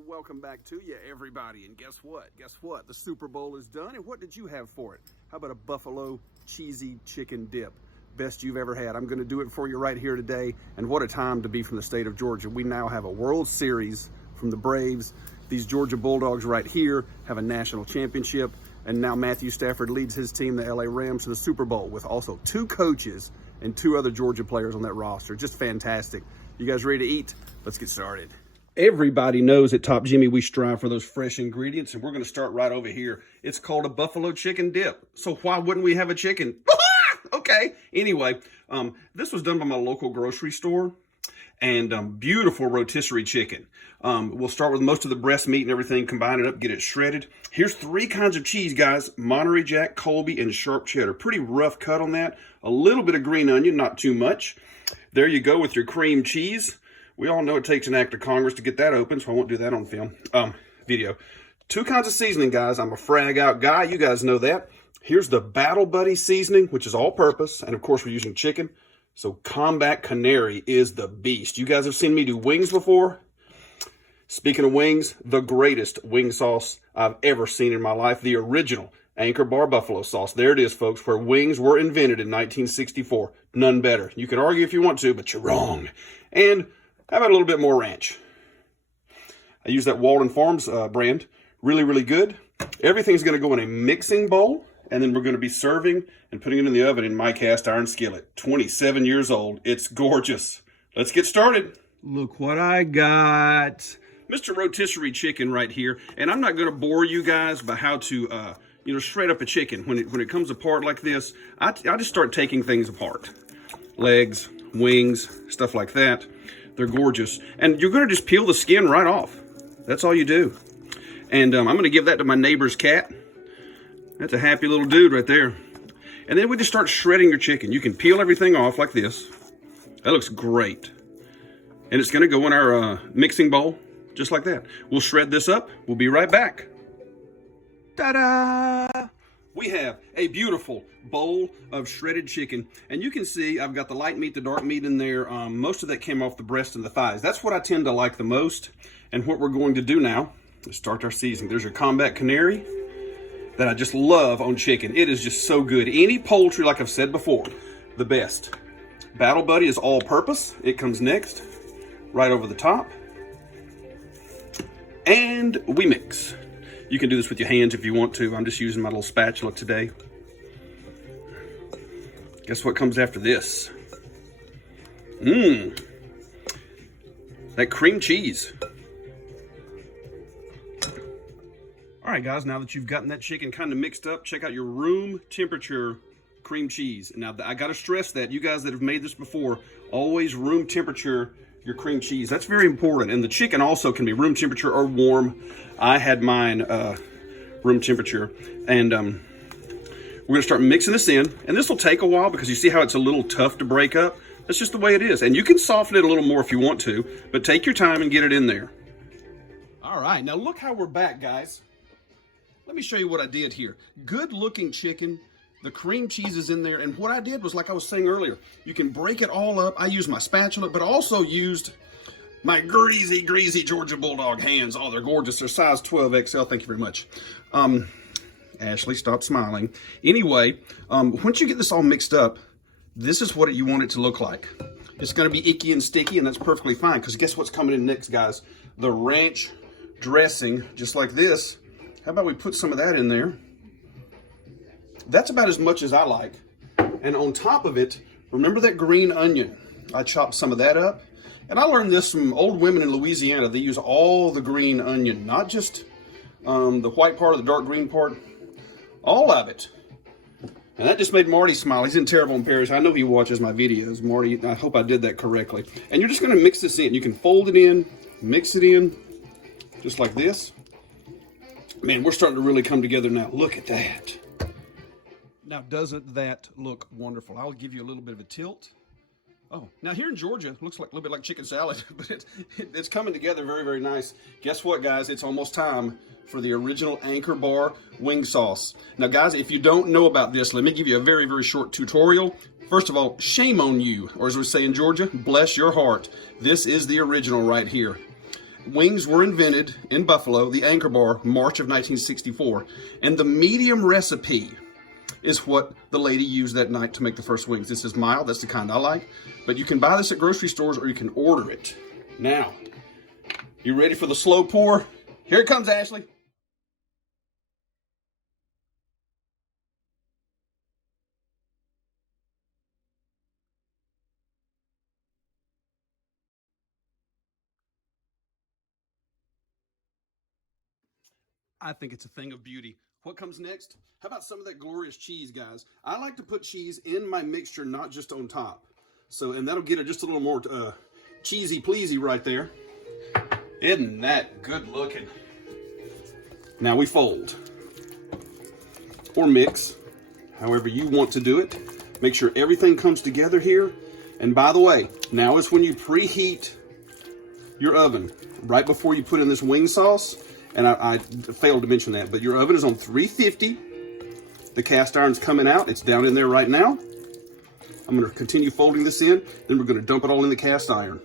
Well, welcome back to you, everybody. And guess what? Guess what? The Super Bowl is done. And what did you have for it? How about a buffalo cheesy chicken dip? Best you've ever had. I'm going to do it for you right here today. And what a time to be from the state of Georgia. We now have a World Series from the Braves. These Georgia Bulldogs right here have a national championship. And now Mathew Stafford leads his team, the LA Rams, to the Super Bowl with also 2 coaches and 2 other Georgia players on that roster. Just fantastic. You guys ready to eat? Let's get started. Everybody knows at Top Jimmy we strive for those fresh ingredients, and we're going to start right over here. It's called a buffalo chicken dip. So why wouldn't we have a chicken? Okay. Anyway, this was done by my local grocery store, and beautiful rotisserie chicken. We'll start with most of the breast meat and everything, combine it up, get it shredded. Here's 3 kinds of cheese, guys. Monterey Jack, Colby, and sharp cheddar. Pretty rough cut on that. A little bit of green onion, not too much. There you go with your cream cheese. We all know it takes an act of Congress to get that open, so I won't do that on video. 2 kinds of seasoning, guys. I'm a Frag out guy. You guys know that. Here's the Battle Buddy seasoning, which is all purpose. And of course, we're using chicken. So Combat Canary is the beast. You guys have seen me do wings before. Speaking of wings, the greatest wing sauce I've ever seen in my life. The original Anchor Bar Buffalo sauce. There it is, folks, where wings were invented in 1964. None better. You can argue if you want to, but you're wrong. And how about a little bit more ranch? I use that Walden Farms brand. Really, really good. Everything's going to go in a mixing bowl, and then we're going to be serving and putting it in the oven in my cast iron skillet. 27 years old. It's gorgeous. Let's get started. Look what I got. Mr. Rotisserie chicken right here. And I'm not going to bore you guys by how to, shred up a chicken. When it comes apart like this, I just start taking things apart. Legs, wings, stuff like that. They're gorgeous. And you're going to just peel the skin right off. That's all you do. And I'm going to give that to my neighbor's cat. That's a happy little dude right there. And then we just start shredding your chicken. You can peel everything off like this. That looks great. And it's going to go in our mixing bowl, just like that. We'll shred this up. We'll be right back. Ta-da! We have a beautiful bowl of shredded chicken. And you can see I've got the light meat, the dark meat in there. Most of that came off the breast and the thighs. That's what I tend to like the most. And what we're going to do now is start our seasoning. There's your Combat Canary that I just love on chicken. It is just so good. Any poultry, like I've said before, the best. Battle Buddy is all purpose. It comes next, right over the top. And we mix. You can do this with your hands if you want to. I'm just using my little spatula today. Guess what comes after this? That cream cheese. All right, guys, now that you've gotten that chicken kind of mixed up, check out your room temperature cream cheese. Now, I got to stress that, you guys that have made this before, always room temperature your cream cheese. That's very important. And the chicken also can be room temperature or warm. I had mine room temperature. And we're going to start mixing this in. And this will take a while because you see how it's a little tough to break up. That's just the way it is. And you can soften it a little more if you want to, but take your time and get it in there. All right, now look how we're back, guys. Let me show you what I did here. Good looking chicken. The cream cheese is in there. And what I did was, like I was saying earlier, you can break it all up. I used my spatula, but also used my greasy, greasy Georgia Bulldog hands. Oh, they're gorgeous. They're size 12XL. Thank you very much. Ashley, stop smiling. Anyway, once you get this all mixed up, this is what you want it to look like. It's going to be icky and sticky, and that's perfectly fine, because guess what's coming in next, guys? The ranch dressing, just like this. How about we put some of that in there? That's about as much as I like. And on top of it, remember that green onion? I chopped some of that up. And I learned this from old women in Louisiana. They use all the green onion, not just the white part or the dark green part. All of it. And that just made Marty smile. He's in Terrebonne Parish. I know he watches my videos. Marty, I hope I did that correctly. And you're just going to mix this in. You can fold it in, mix it in, just like this. Man, we're starting to really come together now. Look at that. Now, doesn't that look wonderful? I'll give you a little bit of a tilt. Oh, now here in Georgia, it looks like a little bit like chicken salad, but it's coming together very, very nice. Guess what, guys? It's almost time for the original Anchor Bar wing sauce. Now, guys, if you don't know about this, let me give you a very, very short tutorial. First of all, shame on you, or as we say in Georgia, bless your heart. This is the original right here. Wings were invented in Buffalo, the Anchor Bar, March of 1964. And the medium recipe is what the lady used that night to make the first wings. This is mild, that's the kind I like. But you can buy this at grocery stores or you can order it. Now, you ready for the slow pour? Here it comes, Ashley. I think it's a thing of beauty. What comes next? How about some of that glorious cheese, guys? I like to put cheese in my mixture, not just on top. So, and that'll get it just a little more cheesy pleasy right there. Isn't that good looking? Now we fold. Or mix, however you want to do it. Make sure everything comes together here. And by the way, now is when you preheat your oven, right before you put in this wing sauce. And I failed to mention that, but your oven is on 350. The cast iron's coming out. It's down in there right now. I'm going to continue folding this in. Then we're going to dump it all in the cast iron.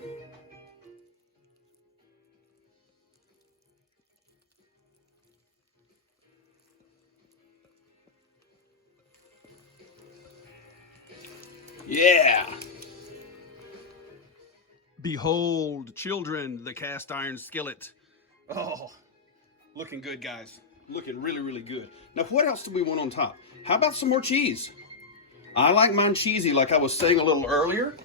Yeah. Behold, children, the cast iron skillet. Oh. Looking good, guys. Looking really, really good. Now, what else do we want on top? How about some more cheese? I like mine cheesy, like I was saying a little earlier.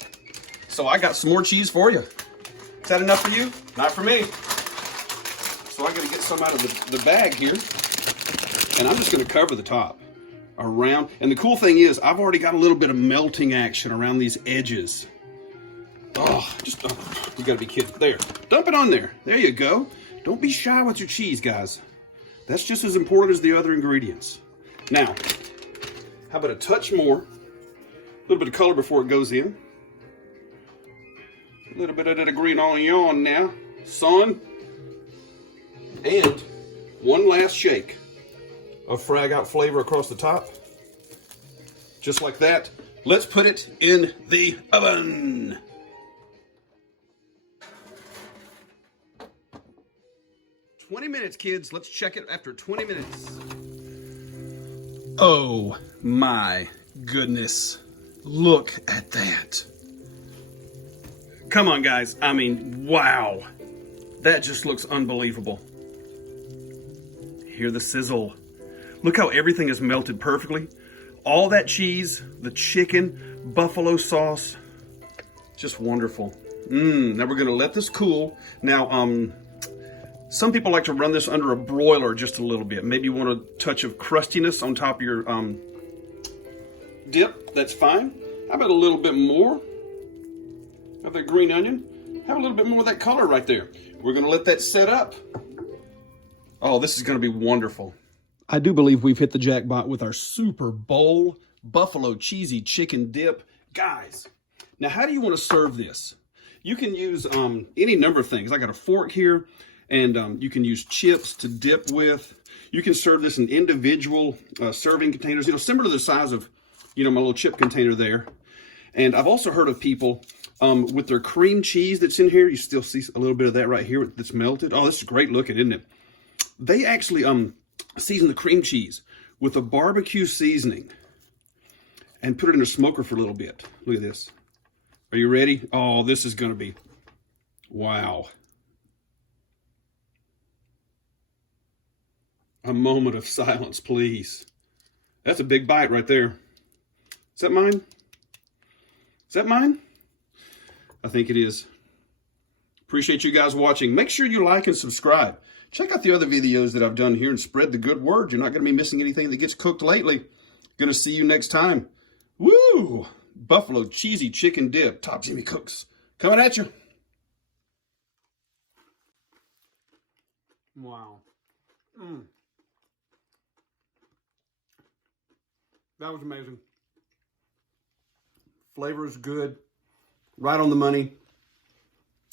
So I got some more cheese for you. Is that enough for you? Not for me. So I got to get some out of the bag here. And I'm just going to cover the top around. And the cool thing is, I've already got a little bit of melting action around these edges. Oh, you got to be kidding. There. Dump it on there. There you go. Don't be shy with your cheese, guys. That's just as important as the other ingredients. Now, how about a touch more? A little bit of color before it goes in. A little bit of that green onion now, son. And one last shake of Frag out flavor across the top. Just like that. Let's put it in the oven. 20 minutes, kids. Let's check it after 20 minutes. Oh my goodness. Look at that. Come on, guys. I mean, wow. That just looks unbelievable. Hear the sizzle. Look how everything is melted perfectly. All that cheese, the chicken, buffalo sauce, just wonderful. Now we're gonna let this cool. Now, some people like to run this under a broiler just a little bit. Maybe you want a touch of crustiness on top of your dip. That's fine. How about a little bit more of that green onion? Have a little bit more of that color right there. We're going to let that set up. Oh, this is going to be wonderful. I do believe we've hit the jackpot with our Super Bowl buffalo cheesy chicken dip. Guys, now how do you want to serve this? You can use any number of things. I got a fork here. And you can use chips to dip with. You can serve this in individual serving containers, similar to the size of, my little chip container there. And I've also heard of people with their cream cheese that's in here. You still see a little bit of that right here that's melted. Oh, this is great looking, isn't it? They actually season the cream cheese with a barbecue seasoning and put it in a smoker for a little bit. Look at this. Are you ready? Oh, this is going to be, wow. A moment of silence, please. That's a big bite right there. Is that mine? Is that mine? I think it is. Appreciate you guys watching. Make sure you like and subscribe. Check out the other videos that I've done here and spread the good word. You're not going to be missing anything that gets cooked lately. Going to see you next time. Woo! Buffalo cheesy chicken dip. Top Jimmy Cooks. Coming at you. Wow. That was amazing. Flavor is good. Right on the money.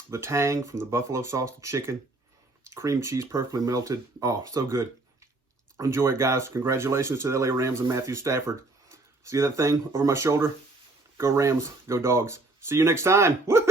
The tang from the buffalo sauce, the chicken, cream cheese perfectly melted. Oh, so good. Enjoy it, guys. Congratulations to the LA Rams and Mathew Stafford. See that thing over my shoulder? Go Rams, go Dogs. See you next time. Woo!